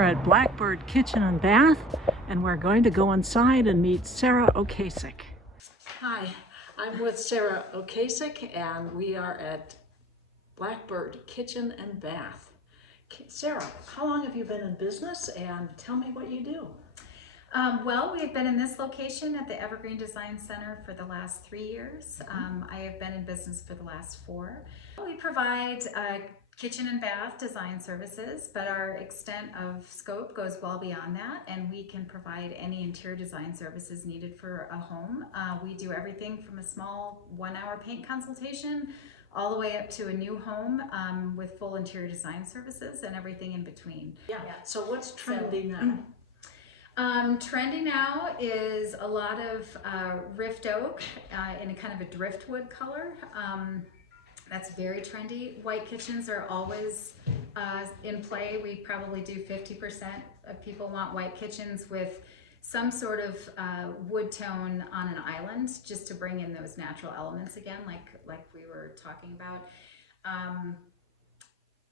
here at Blackbird Kitchen and Bath, and we're going to go inside and meet Sarah Ocasek. Hi, I'm with Sarah Ocasek, and we are at Blackbird Kitchen and Bath. Sarah, how long have you been in business, and tell me what you do? Well, we've been in this location at the Evergreen Design Center for the last 3 years. I have been in business for the last 4. We provide kitchen and bath design services, but our extent of scope goes well beyond that, and we can provide any interior design services needed for a home. We do everything from a small 1-hour paint consultation all the way up to a new home with full interior design services and everything in between. Yeah. So what's trendy now? Trendy now is a lot of rift oak in a kind of a driftwood color. That's very trendy. White kitchens are always in play. We probably do 50% of people want white kitchens with some sort of wood tone on an island, just to bring in those natural elements again, like we were talking about.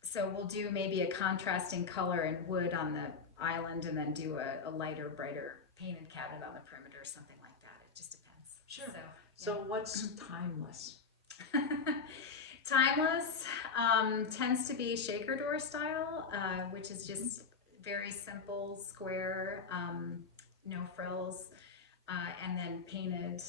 So we'll do maybe a contrasting color and wood on the island, and then do a lighter, brighter painted cabinet on the perimeter, something like that. It just depends. Sure. So what's timeless? Timeless tends to be shaker door style, which is just very simple, square, no frills, and then painted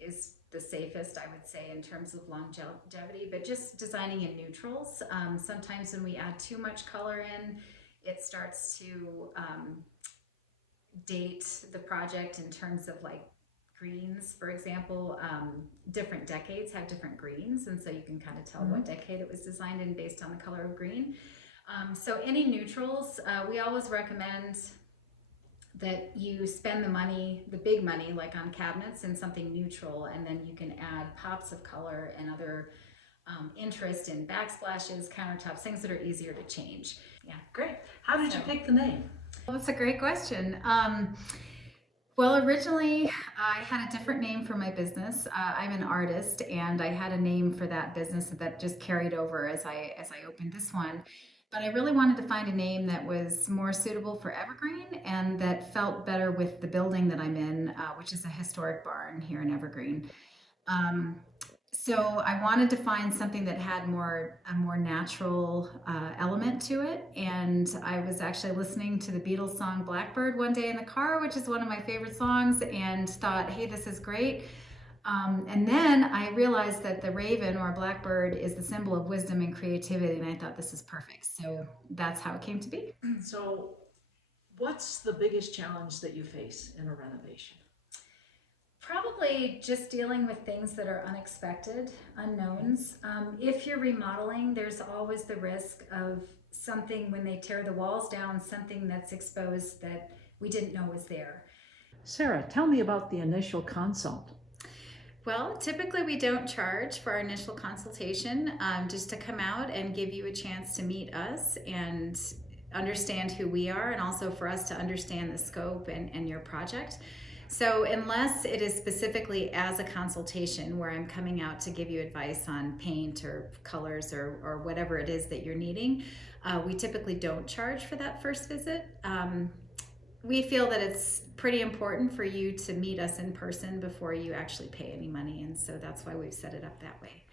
is the safest, I would say, in terms of longevity, but just designing in neutrals. Sometimes when we add too much color in, it starts to date the project in terms of like greens, for example. Different decades have different greens, and so you can kind of tell what decade it was designed in based on the color of green. So any neutrals, we always recommend that you spend the money, the big money, like on cabinets, in something neutral, and then you can add pops of color and other interest in backsplashes, countertops, things that are easier to change. Yeah, great. How did you pick the name? Well, that's a great question. Well, originally I had a different name for my business. I'm an artist, and I had a name for that business that just carried over as I opened this one. But I really wanted to find a name that was more suitable for Evergreen and that felt better with the building that I'm in, which is a historic barn here in Evergreen. So I wanted to find something that had a more natural element to it. And I was actually listening to the Beatles song Blackbird one day in the car, which is one of my favorite songs, and thought, hey, this is great. And then I realized that the raven, or blackbird, is the symbol of wisdom and creativity, and I thought this is perfect. So that's how it came to be. So what's the biggest challenge that you face in a renovation? Probably just dealing with things that are unexpected, unknowns. If you're remodeling, there's always the risk of something, when they tear the walls down, something that's exposed that we didn't know was there. Sarah, tell me about the initial consult. Well, typically we don't charge for our initial consultation, just to come out and give you a chance to meet us and understand who we are, and also for us to understand the scope and your project. So unless it is specifically as a consultation where I'm coming out to give you advice on paint or colors or whatever it is that you're needing, we typically don't charge for that first visit. We feel that it's pretty important for you to meet us in person before you actually pay any money, and so that's why we've set it up that way.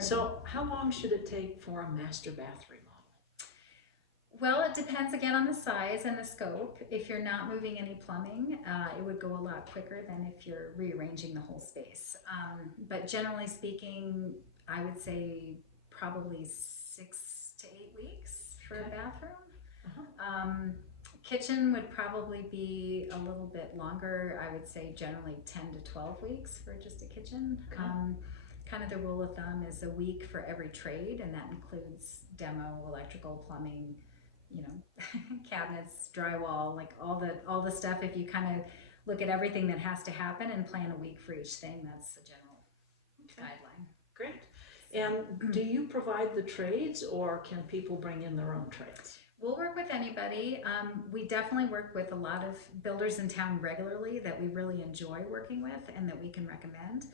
So how long should it take for a master bath remodel? Well, it depends again on the size and the scope. If you're not moving any plumbing, it would go a lot quicker than if you're rearranging the whole space. But generally speaking, I would say probably 6 to 8 weeks for a bathroom. Kitchen would probably be a little bit longer. I would say generally 10 to 12 weeks for just a kitchen. Kind of the rule of thumb is a week for every trade, and that includes demo, electrical, plumbing, cabinets, drywall, like all the stuff. If you kind of look at everything that has to happen and plan a week for each thing, that's the general guideline. Great. And do you provide the trades, or can people bring in their own trades? We'll work with anybody. We definitely work with a lot of builders in town regularly that we really enjoy working with and that we can recommend.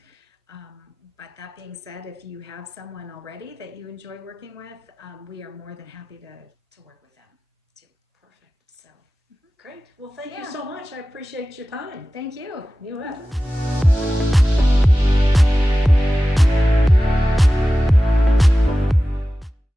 But that being said, if you have someone already that you enjoy working with, we are more than happy to work with them too. Perfect. So Great. Well, thank you Yeah. so much. I appreciate your time. Thank you. You bet.